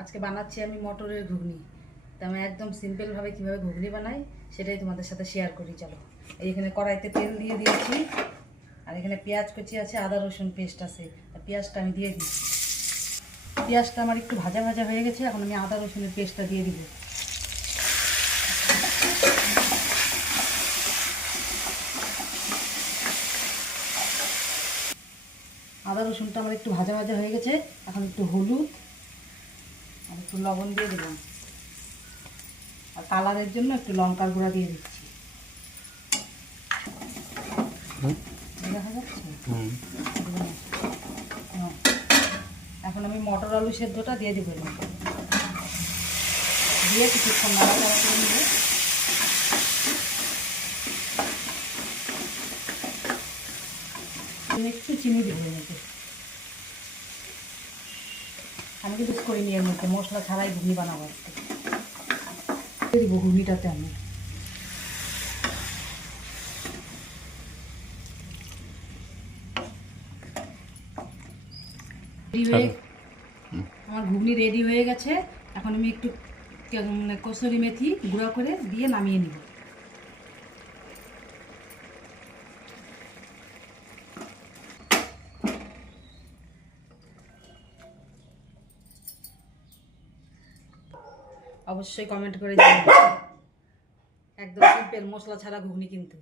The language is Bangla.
আজকে বানাচ্ছি আমি মটরের ঘুগনি। তো আমি একদম সিম্পলভাবে কীভাবে ঘুগনি বানাই সেটাই তোমাদের সাথে শেয়ার করি। চলো, এইখানে কড়াইতে তেল দিয়ে দিয়েছি, আর এখানে পেঁয়াজ কুচি আছে, আদা রসুন পেস্ট আছে। পেঁয়াজটা আমি দিয়ে দিই। পেঁয়াজটা আমার একটু ভাজা ভাজা হয়ে গেছে, এখন আমি আদা রসুনের পেস্টটা দিয়ে দিব। আদা রসুনটা আমার একটু ভাজা ভাজা হয়ে গেছে, এখন একটু হলুদ আর একটু লবণ দিয়ে দিলাম, আর কালারের জন্য একটু লঙ্কার গুঁড়া দিয়ে দিচ্ছি। দেখা যাচ্ছে? এখন আমি মটর আলু সেদ্ধটা দিয়ে দিব, দিয়ে কিছুক্ষণ নাড়াচাড়া করে নেব। একটু চিনি দিব মধ্যে, আমি কিন্তু করিনি এর মধ্যে, মশলা ছাড়াই ঘুগনি বানাবো। দিব ঘুগনিটাতে আমি আমার ঘুগনি রেডি হয়ে গেছে। এখন আমি একটু কসুরি মেথি গুঁড়া করে দিয়ে নামিয়ে নিব। অবশ্যই কমেন্ট করে জানাবেন। একদম সিম্পল মশলা ছাড়া ঘুগনি কিন্তু।